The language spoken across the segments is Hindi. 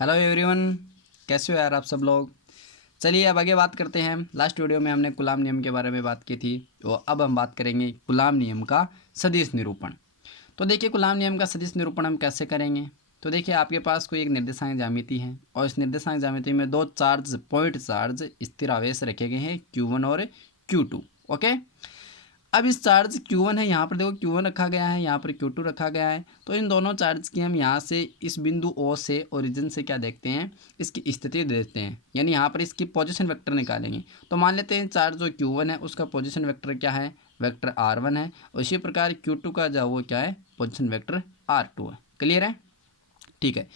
हेलो एवरीवन, कैसे हो यार आप सब लोग। चलिए अब आगे बात करते हैं। लास्ट वीडियो में हमने कूलाम नियम के बारे में बात की थी, तो अब हम बात करेंगे कूलाम नियम का सदिश निरूपण। तो देखिए कूलाम नियम का सदिश निरूपण हम कैसे करेंगे। तो देखिए आपके पास कोई एक निर्देशांक ज्यामिति है और इस निर्देशांक ज्यामिति में दो पॉइंट चार्ज स्थिर आवेश रखे गए हैं Q1 और Q2। ओके, अब इस चार्ज Q1 है, यहाँ पर देखो Q1 रखा गया है, यहाँ पर Q2 रखा गया है। तो इन दोनों चार्ज की हम यहाँ से इस बिंदु O से ओरिजिन से क्या देखते हैं, इसकी स्थिति देखते हैं, यानी यहाँ पर इसकी पोजीशन वेक्टर निकालेंगे। तो मान लेते हैं चार्ज जो Q1 है उसका पोजीशन वेक्टर क्या है, वेक्टर R1 है, और इसी प्रकार Q2 का जो वो क्या है, पोजीशन वेक्टर R2 है। क्लियर है, ठीक है।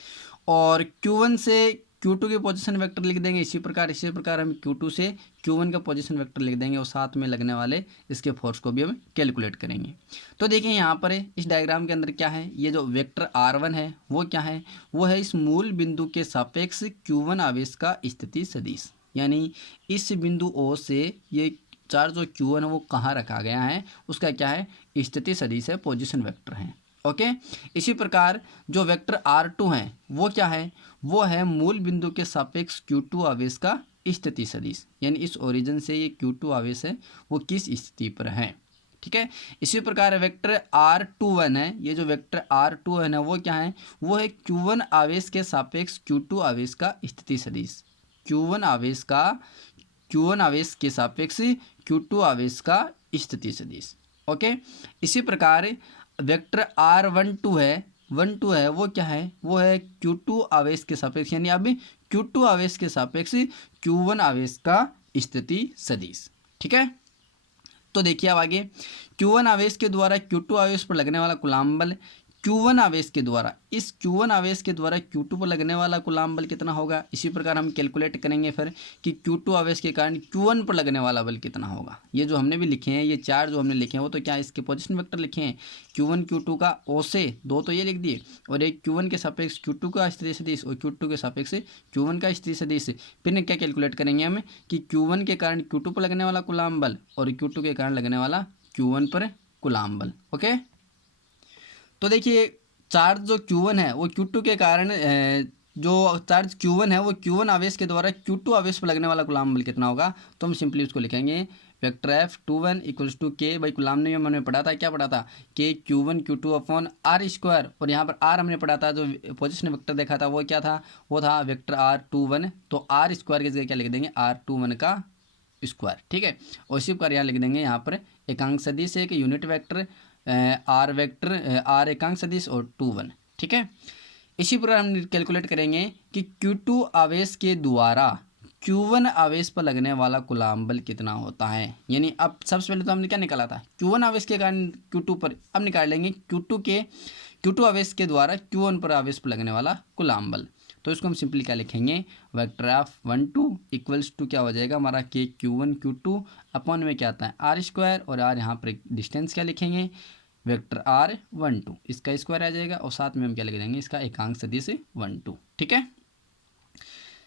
और Q1 से Q2 के पोजीशन वेक्टर लिख देंगे, इसी प्रकार हम Q2 से Q1 का पोजीशन वेक्टर लिख देंगे और साथ में लगने वाले इसके फोर्स को भी हम कैलकुलेट करेंगे। तो देखिए यहाँ पर इस डायग्राम के अंदर क्या है, ये जो वेक्टर R1 है वो क्या है, वो है इस मूल बिंदु के सापेक्ष Q1 आवेश का स्थिति सदिश, यानी इस बिंदु O से ये चार्ज जो Q1 है वो कहाँ रखा गया है, उसका क्या है, स्थिति सदिश है, पोजीशन वेक्टर है। ओके, इसी प्रकार जो वेक्टर R2 है वो क्या है, वो है मूल बिंदु के सापेक्ष Q2 आवेश का स्थिति सदिश, यानी इस ओरिजिन से ये Q2 आवेश है वो किस स्थिति पर है। ठीक है, इसी प्रकार वेक्टर R21 है, ये जो वेक्टर R2 है ना वो क्या है, वो है Q1 आवेश के सापेक्ष Q2 आवेश का स्थिति सदिश, Q1 आवेश का Q1 आवेश के सापेक्ष Q2 आवेश का स्थिति सदिश। ओके, इसी प्रकार वेक्टर R12 है वो क्या है, वो है Q2 आवेश के सापेक्ष, यानी अब Q2 आवेश के सापेक्ष Q1 आवेश का स्थिति सदिश। ठीक है, तो देखिए अब आगे Q1 आवेश के द्वारा Q2 आवेश पर लगने वाला कूलाम बल, Q1 आवेश के द्वारा इस Q1 आवेश के द्वारा Q2 पर लगने वाला कूलाम बल कितना होगा, इसी प्रकार हम कैलकुलेट करेंगे फिर कि Q2 आवेश के कारण Q1 पर लगने वाला बल कितना होगा। ये जो हमने भी लिखे हैं, ये चार जो हमने लिखे हैं वो तो क्या इसके पोजीशन वेक्टर लिखे हैं, Q1 Q2 का O से दो तो ये लिख दिए, और एक Q1 के सापेक्ष Q2 का स्थिति सदिश और Q2 के सापेक्ष Q1 का स्थिति सदिश। फिर क्या कैलकुलेट करेंगे हम कि Q1 के कारण Q2 पर लगने वाला कूलाम बल और Q2 के कारण लगने वाला Q1 पर कूलाम बल। ओके, तो देखिए चार्ज जो Q1 है वो Q2 के कारण जो चार्ज Q1 है वो Q1 आवेश के द्वारा Q2 आवेश पर लगने वाला कूलाम बल कितना होगा, तो हम सिंपली उसको लिखेंगे वेक्टर F21 इक्वल्स टू के, भाई कूलाम नियम हमने पढ़ा था, क्या पढ़ा था, के Q1 Q2 upon R square, और यहाँ पर R हमने पढ़ा था, जो पोजिशन वेक्टर देखा था वो क्या था, वो था वेक्टर R21, तो R स्क्वायर की जगह क्या लिख देंगे, R21 का स्क्वायर। ठीक है, और इसी प्रकार यहाँ लिख देंगे यहाँ पर एकांक सदिश एक unit vector or vector or एकांक सदिश और 2 1। ठीक है, इसी प्रकार हम कैलकुलेट करेंगे कि Q2 आवेश के द्वारा Q1 आवेश पर लगने वाला कूलाम बल कितना होता है। यानी अब सबसे पहले तो हमने क्या निकाला था, Q1 आवेश के कारण Q2 पर, अब निकाल लेंगे Q2 आवेश के द्वारा Q1 पर आवेश पर लगने वाला कूलाम बल। तो इसको हम सिंपली क्या लिखेंगे, वेक्टर F12 इक्वल्स टू क्या हो जाएगा हमारा के Q1 Q2 अपॉन में क्या आता है R स्क्वायर, और R यहाँ पर डिस्टेंस क्या लिखेंगे, वेक्टर R12 इसका स्क्वायर आ जाएगा, और साथ में हम क्या लिख देंगे, इसका एकांक सदिश 12। ठीक है,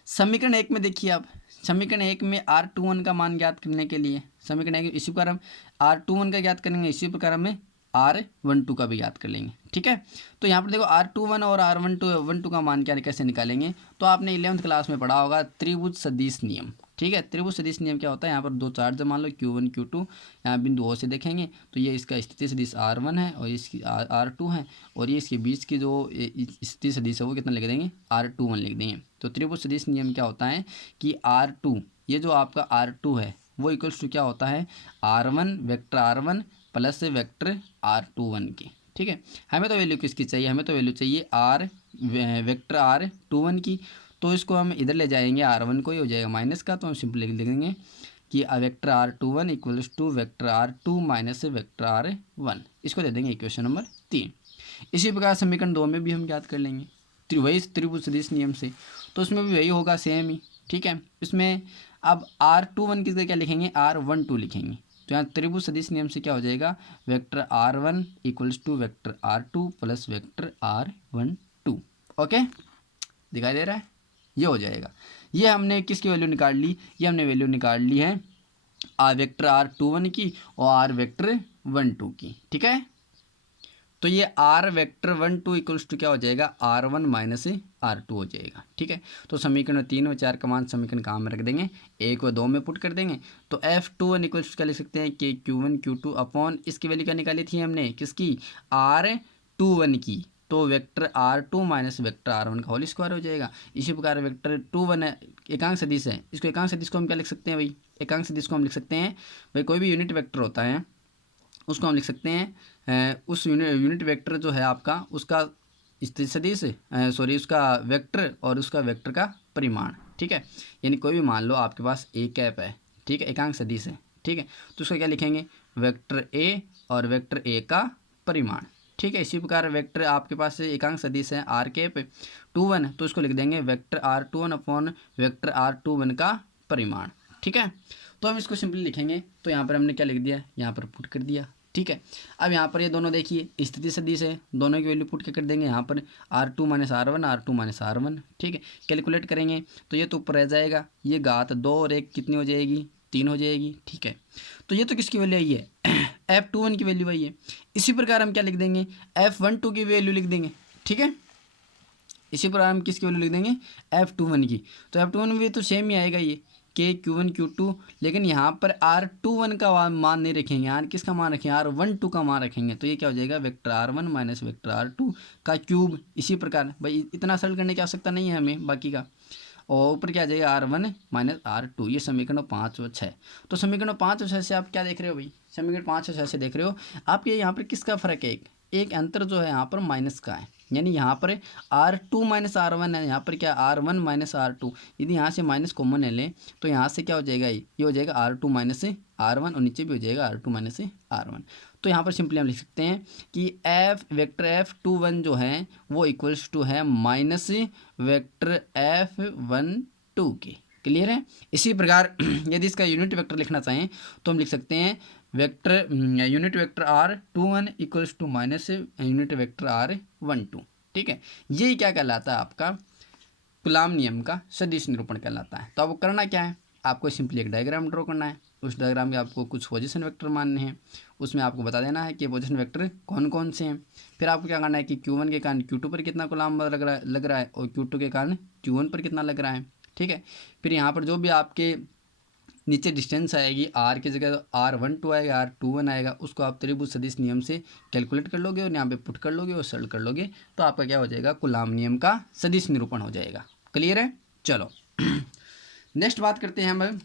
समीकरण 1 में देखिए आप, समीकरण 1 में R21 का मान ज्ञात करने के लिए समीकरण 1 इसी प्रकार हम R21 का ज्ञात करेंगे, इसी प्रकार हमें R12 का भी याद कर लेंगे। ठीक है, तो यहाँ पर देखो R21 और R12 का मान क्या कैसे निकालेंगे, तो आपने 11th क्लास में पढ़ा होगा त्रिभुज सदिश नियम। ठीक है, त्रिभुज सदिश नियम क्या होता है, यहाँ पर दो चार्ज मान लो Q1 Q2, यहाँ बिंदु O से देखेंगे तो ये इसका स्थिति सदिश R1 है और इसकी R2 है, और ये इसके बीच की जो स्थिति सदिश है वो कितना लिख देंगे, R21 लिख देंगे। तो त्रिभुज सदिश नियम क्या होता है कि R2, ये जो आपका R2 है वो इक्वल्स टू क्या होता है, R1 vector R1 plus vector R21 की। ठीक है, हमें तो वैल्यू किसकी चाहिए, हमें तो वैल्यू चाहिए वेक्टर R21 की, तो इसको हम इधर ले जाएंगे, R1 को ही हो जाएगा माइनस का, तो हम सिंपली लिख देंगे कि vector R21 equals to vector R2 minus vector R1, इसको दे देंगे इक्वेशन नंबर 3। इसी प्रकार समीकरण 2 में भी हम याद कर लेंगे वही त्रिभुज सदिश नियम से, तो उसमें भी वही होगा सेम ही। ठीक है, इसमें अब R21 की जगह क्या लिखेंगे, R12 लिखेंगे, तो यहाँ त्रिभुज सदिश नियम से क्या हो जाएगा, vector R1 equals to vector R2 plus vector R12। Okay, दिखाई दे रहा है, ये हो जाएगा। ये हमने किसकी वैल्यू निकाल ली, ये हमने वैल्यू निकाल ली है वेक्टर R21 की और वेक्टर 12 की। ठीक है, तो ये आर वेक्टर 1 2 इक्वल्स टू क्या हो जाएगा, R1 माइनस R2 हो जाएगा। ठीक है, तो समीकरण 3 और 4 का मान समीकरण कहाँ में रख देंगे, 1 और 2 में पुट कर देंगे। तो F21 इक्वल्स टू क्या लिख सकते हैं, KQ1 Q2 अपॉन इसकी वैल्यू क्या निकाली थी हमने, किसकी, R21 की, तो vector R2 minus vector R1 का होल स्क्वायर हो जाएगा। इसी प्रकार वेक्टर 21 एकांक सदिश है, इसको एकांक सदिश को हम क्या लिख सकते हैं भाई, एकांक सदिश को हम लिख सकते हैं भाई, कोई भी यूनिट वेक्टर होता है उसको हम लिख सकते हैं उस यूनिट वेक्टर जो है आपका, उसका सदिश सॉरी उसका वेक्टर और उसका वेक्टर का परिमाण। ठीक है, यानी कोई भी मान लो आपके पास ए कैप है, ठीक है, एकांक सदिश है। ठीक है, तो उसका क्या लिखेंगे, वेक्टर ए और वेक्टर ए का परिमाण। ठीक है, इसी प्रकार वेक्टर आपके पास एकांक सदिश है आर कैप 21, तो उसको लिख देंगे vector R21 upon vector R21 का परिमाण। ठीक है, तो हम इसको सिंपली लिखेंगे, तो यहाँ पर हमने क्या लिख दिया, यहाँ पर पुट कर दिया। ठीक है, अब यहाँ पर ये दोनों देखिए स्थिति सदिश है, दोनों की वैल्यू पुट कर देंगे यहाँ पर R2 minus R1 R2 minus R1। ठीक है, कैलकुलेट करेंगे तो ये तो ऊपर रह जाएगा, ये घात 2 और 1 कितनी हो जाएगी, 3 हो जाएगी। ठीक है, तो ये तो किसकी वैल्यू आई है, F21 की वैल्यू आई है। इसी प्रकार हम क्या लिख देंगे, F12 की वैल्यू लिख देंगे। ठीक है, इसी प्रकार हम किसकी वैल्यू लिख देंगे, F21 की, तो F21 भी तो सेम ही आएगा ये KQ1 Q2, लेकिन यहाँ पर R21 का मान नहीं रखेंगे, यहाँ किसका मान रखेंगे, R12 का मान रखेंगे, तो ये क्या हो जाएगा, vector R1 minus vector R2 का क्यूब। इसी प्रकार भाई इतना सरल करने की आवश्यकता नहीं है हमें बाकी का, और ऊपर क्या आ जाएगा R1 माइनस R2। ये समीकरण 5 और 6। तो समीकरण 5 और 6 से आप क्या देख रहे हो भाई, समीकरण 5 और 6 से देख रहे हो आपके यहाँ पर किसका फर्क है, एक अंतर जो है यहाँ पर माइनस का है, यानी यहाँ पर R2 माइनस R1 है, यहाँ पर क्या R1 माइनस R2। यदि यहाँ से माइनस कॉमन ले लें तो यहाँ से क्या हो जाएगा, ये हो जाएगा R2 माइनस R1 और नीचे भी हो जाएगा R2 माइनस R1। तो यहाँ पर सिंपली हम लिख सकते हैं कि वेक्टर F21 जो है वो इक्वल्स टू है माइनस वेक्टर F12 के। क्लियर है। इसी प्रकार यदि इसका यूनिट वेक्टर लिखना चाहें तो हम लिख सकते हैं vector unit vector R21 equals to minus unit vector R12। ठीक है, यही क्या कहलाता है, आपका कुलाम नियम का सदिश निरूपण कहलाता है। तो आपको करना क्या है, आपको सिंपली एक डायग्राम ड्रॉ करना है, उस डायग्राम में आपको कुछ पोजीशन वेक्टर मानने हैं, उसमें आपको बता देना है कि पोजीशन वेक्टर कौन कौन से हैं। फिर आपको क्या करना है कि Q1 के कारण Q2 पर कितना कुलाम लग रहा है और Q2 के कारण Q1 पर कितना लग रहा है। ठीक है, फिर यहाँ पर जो भी आपके नीचे डिस्टेंस आएगी R की जगह R12 आएगा, R21 आएगा, उसको आप त्रिभुज सदिश नियम से कैलकुलेट कर लोगे और यहाँ पे पुट कर लोगे और सॉल्व कर लोगे, तो आपका क्या हो जाएगा, कुलाम नियम का सदिश निरूपण हो जाएगा। क्लियर है। चलो नेक्स्ट बात करते हैं हम,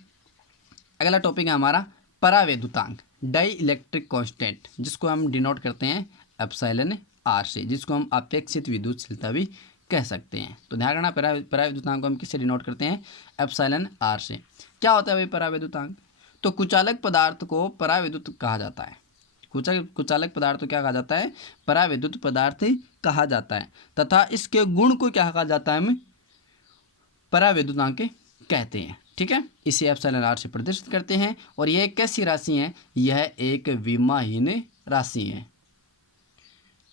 अगला टॉपिक है हमारा परावैद्युतांक, डाई इलेक्ट्रिक कॉन्स्टेंट, जिसको हम डिनोट करते हैं एप्सिलॉन R से, जिसको हम अपेक्षित विद्युतशीलता भी कह सकते हैं। तो ध्यान रखना, परावैद्युतांक को हम किससे डिनोट करते हैं, एप्सिलॉन R से। क्या होता है भाई परावैद्युतांक, तो कुचालक पदार्थ को परावैद्युत कहा जाता है। कुचालक पदार्थ को क्या कहा जाता है, परावैद्युत पदार्थ कहा जाता है, तथा इसके गुण को क्या कहा जाता है, हम परावैद्युतांक कहते हैं। ठीक है, इसे एप्सिलॉन R से प्रदर्शित करते हैं। और यह कैसी राशि है, यह एक विमाहीन राशि है।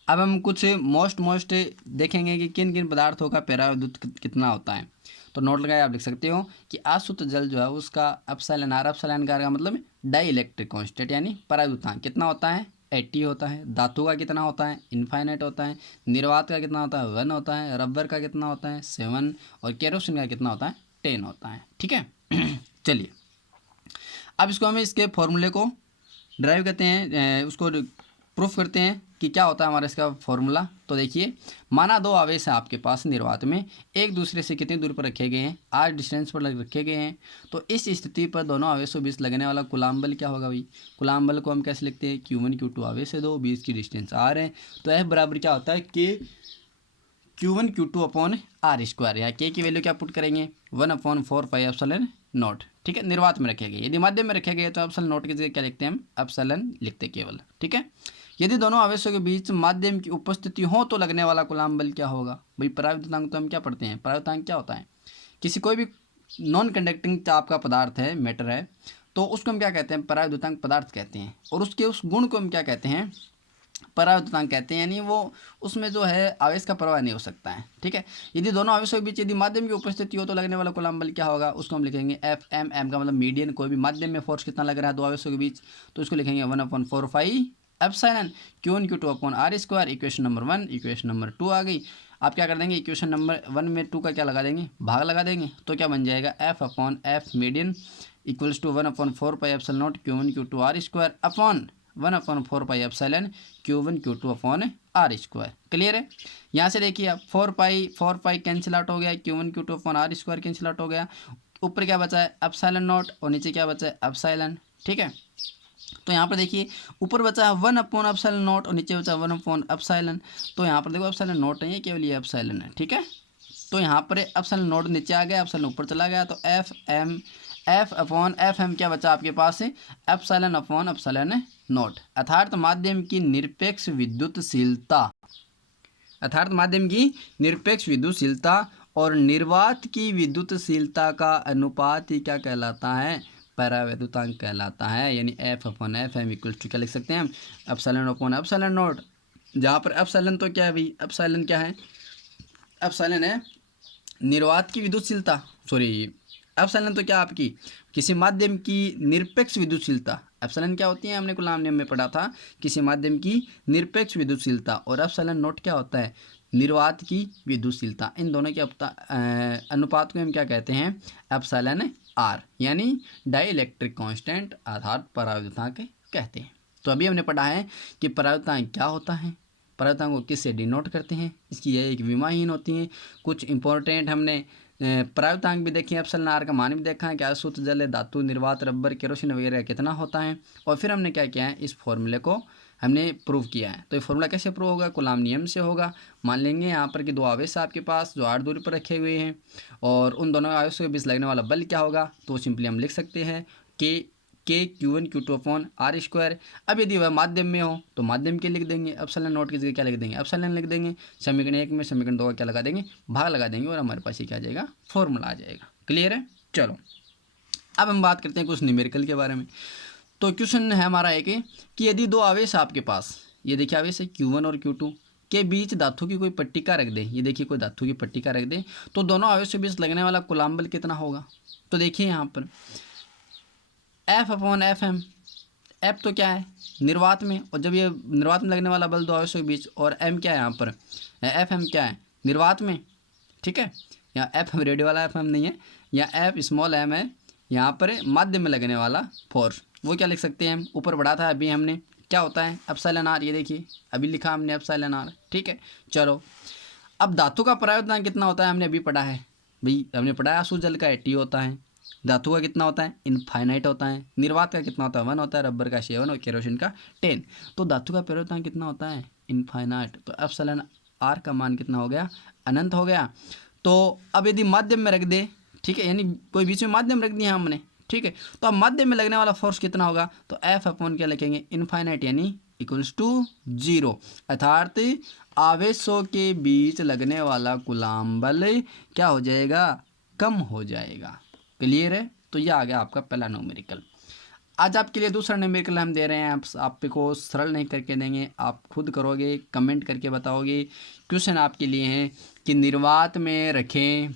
अब हम कुछ मोस्ट देखेंगे कि किन किन पदार्थों का परावैद्युत कितना होता है। तो नोट लगाए आप लिख सकते हो कि अशुद्ध जल जो है उसका एप्सिलॉन R, एप्सिलॉन R का मतलब डाई इलेक्ट्रिक कांस्टेंट यानी परावैद्युतांक कितना होता है, 80 होता है। धातु का कितना होता है, इनफाइनाइट होता है। निर्वात का कितना होता है, 1 होता है। रबर का कितना होता है, 7। और केरोसिन का कितना होता है, 10 होता है। ठीक है चलिए अब इसको हम इसके फॉर्मूले को ड्राइव करते हैं, उसको प्रूफ करते हैं कि क्या होता है हमारा इसका फॉर्मूला। तो देखिए, माना दो आवेश है आपके पास निर्वात में, एक दूसरे से कितनी दूर पर रखे गए हैं, r डिस्टेंस पर रखे गए हैं। तो इस स्थिति पर दोनों आवेशों बीच लगने वाला कुलाम बल क्या होगा भाई, कुलाम बल को हम कैसे लिखते हैं, Q1 Q2 आवेश है दो, बीच की डिस्टेंस r है। तो F बराबर क्या होता है, K Q1 Q2 upon R square. यहाँ K की वैल्यू क्या पुट करेंगे, 1/4 पाई एप्सिलॉन नॉट। ठीक है, निर्वात में रखे गए। यदि माध्यम में रखे गए तो एप्सिलॉन नॉट की जगह क्या लिखते हैं, हम एप्सिलॉन लिखते केवल। ठीक है, यदि दोनों आवेशों के बीच माध्यम की उपस्थिति हो तो लगने वाला कुलाम बल क्या होगा भाई। परावैद्युतांक तो हम क्या पढ़ते हैं, परावैद्युतांक क्या होता है, किसी कोई भी नॉन कंडक्टिंग आपका पदार्थ है, मैटर है, तो उसको हम क्या कहते हैं, परावैद्युतांक पदार्थ कहते हैं। और उसके उस गुण को हम क्या कहते हैं, परावैद्युतांक कहते हैं। यानी वो उसमें जो है आवेश का प्रवाह नहीं हो सकता है। ठीक है, यदि दोनों आवेशों के बीच यदि माध्यम की उपस्थिति हो तो लगने वाला कुलाम बल क्या होगा, उसको हम लिखेंगे F m। m का मतलब मीडियन, कोई भी माध्यम में फोर्स कितना लग रहा है दो आवेशों के बीच, तो उसको लिखेंगे 1/4 pi epsilon Q1 Q2 upon r square. Equation number 1। Equation number 2 आ गई। आप क्या कर देंगे, इक्वेशन नंबर 1 में 2 का क्या लगा देंगे, भाग लगा देंगे। तो क्या बन जाएगा, F upon F median equals to 1/4 pi epsilon not Q1 Q2 r square upon 1/4 pi epsilon Q1 Q2 upon r square. Clear है। यहाँ से देखिए आप 4 पाई कैंसिल आउट हो गया, Q1 Q2 upon r square cancel out हो गया। ऊपर क्या बचा है, एप्सिलॉन नॉट, और नीचे क्या बचा है, एप्सिलॉन। ठीक है। तो यहाँ पर देखिए ऊपर बचा है 1/एप्सिलॉन नॉट और नीचे बचा 1/एप्सिलॉन। तो यहाँ पर देखो एप्सिलॉन नॉट नहीं है, केवल ये एप्सिलॉन है। ठीक है। तो यहाँ पर एप्सिलॉन नॉट नीचे आ गया, एप्सिलॉन ऊपर चला गया, तो एफ अपॉन एफ एम क्या बचा आपके पास है, एप्सिलॉन अपॉन एप्सिलॉन नॉट। अर्थात माध्यम की निरपेक्ष विद्युतशीलता, अर्थात माध्यम की निरपेक्ष विद्युतशीलता और निर्वात की विद्युतशीलता का अनुपात ही क्या कहलाता है, परावैद्युतांक कहलाता है। यानी F upon F m equal to क्या लिख सकते हैं हम, एप्सिलॉन अपॉन एप्सिलॉन नॉट। जहाँ पर एप्सिलॉन तो क्या है भाई, एप्सिलॉन क्या है, एप्सिलॉन है निर्वात की विद्युतशीलता, सॉरी एप्सिलॉन तो क्या आपकी किसी माध्यम की निरपेक्ष विद्युतशीलता। एप्सिलॉन क्या होती है, हमने कूलाम नियम में पढ़ा था, किसी माध्यम की निरपेक्ष विद्युतशीलता। और एप्सिलॉन नॉट क्या होता है, निर्वात की विद्युतशीलता। इन दोनों के अनुपात को हम क्या कहते हैं, एप्सिलॉन आर, यानी डाइलेक्ट्रिक कांस्टेंट अर्थात परावैद्युतांक कहते हैं। तो अभी हमने पढ़ा है कि परावैद्युतांक क्या होता है, परावैद्युतांक को किससे डिनोट करते हैं, इसकी यह एक विमाहीन होती हैं। कुछ इंपॉर्टेंट हमने परावैद्युतांक भी देखे, एप्सिलॉन आर का मान भी देखा है, क्या शुद्ध जल, धातु, निर्वात, रबर, केरोसिन वगैरह कितना होता है। और फिर हमने क्या किया है, इस फॉर्मूले को हमने प्रूव किया है। तो ये फॉर्मूला कैसे प्रूव होगा, कूलाम नियम से होगा। मान लेंगे यहाँ पर कि दो आवेश आपके पास जो r दूरी पर रखे हुए हैं, और उन दोनों आवेशों के बीच लगने वाला बल क्या होगा, तो सिंपली हम लिख सकते हैं के Q1 Q2 upon r square. अब यदि वह माध्यम में हो तो माध्यम के लिख देंगे, एप्सिलॉन नॉट की जगह क्या लिख देंगे, एप्सिलॉन लिख देंगे। समीकरण 1 में समीकरण 2 का क्या लगा देंगे, भाग लगा देंगे, और हमारे पास ये क्या आ जाएगा, फॉर्मूला आ जाएगा। क्लियर है। चलो अब हम बात करते हैं कुछ न्यूमेरिकल के बारे में। तो क्वेश्चन है हमारा एक कि यदि दो आवेश आपके पास, ये देखिए आवेश है Q1 और Q2 के बीच धातु की कोई पट्टिका रख दें, ये देखिए कोई धातु की पट्टिका रख दें, तो दोनों आवेश के बीच लगने वाला कूलाम बल कितना होगा। तो देखिए यहाँ पर F upon F m, F तो क्या है निर्वात में, और जब ये निर्वात में लगने वाला बल दो आवेशों के बीच, और एम क्या है यहाँ पर, एफ एम क्या है निर्वात में। ठीक है। यहाँ एफ एम रेडियो वाला एफ एम नहीं है, यहाँ एफ स्मॉल एम है, यहाँ पर माध्यम में लगने वाला फोर्स, वो क्या लिख सकते हैं हम, ऊपर बढ़ा था अभी हमने, क्या होता है एप्सिलॉन आर। ये देखिए अभी लिखा हमने एप्सिलॉन आर। ठीक है। चलो अब धातु का परावैद्युतांक कितना होता है, हमने अभी पढ़ा है भाई, हमने पढ़ा है अशुद्ध जल का 80 होता है, धातु का कितना होता है, इनफाइनाइट होता है, निर्वात का कितना होता है 1 होता है, रबर का 7 और केरोसिन का 10। तो धातु का परावैद्युतांक कितना होता है, इनफाइनाइट। तो एप्सिलॉन आर का मान कितना हो गया, अनंत हो गया। तो अब यदि माध्यम में रख दे, ठीक है, यानी कोई बीच में माध्यम रख दिया हमने, ठीक है, तो अब माध्यम में लगने वाला फोर्स कितना होगा, तो एफ अपॉन क्या लिखेंगे, इनफाइनाइट, यानी इक्वल्स टू 0। अर्थात आवेशों के बीच लगने वाला कूलाम बल क्या हो जाएगा, कम हो जाएगा। क्लियर है। तो ये आ गया आपका पहला न्यूमेरिकल। आज आपके लिए दूसरा न्यूमेरिकल हम दे रहे हैं, आपको सरल नहीं करके देंगे, आप खुद करोगे, कमेंट करके बताओगे। क्वेश्चन आपके लिए है कि निर्वात में रखें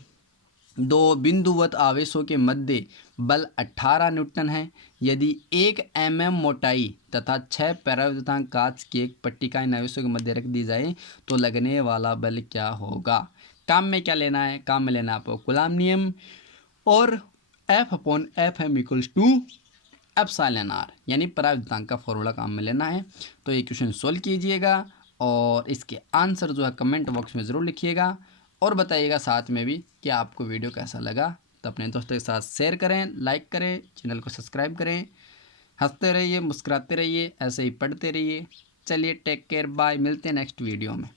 दो बिंदुवत आवेशों के मध्य बल 18 न्यूटन है। यदि 1 mm मोटाई तथा 6 परावैद्युतांक कांच की एक पट्टिका इन आवेशों के मध्य रख दी जाए तो लगने वाला बल क्या होगा। काम में क्या लेना है, काम में लेना है आपको कूलाम नियम और F upon F m equals to epsilon r, यानी परावैद्युतांक का फॉर्मूला काम में लेना है। तो ये क्वेश्चन सोल्व कीजिएगा और इसके आंसर जो है कमेंट बॉक्स में ज़रूर लिखिएगा, और बताइएगा साथ में भी कि आपको वीडियो कैसा लगा। तो अपने दोस्तों के साथ शेयर करें, लाइक करें, चैनल को सब्सक्राइब करें। हंसते रहिए, मुस्कुराते रहिए, ऐसे ही पढ़ते रहिए। चलिए टेक केयर, बाय, मिलते हैं नेक्स्ट वीडियो में।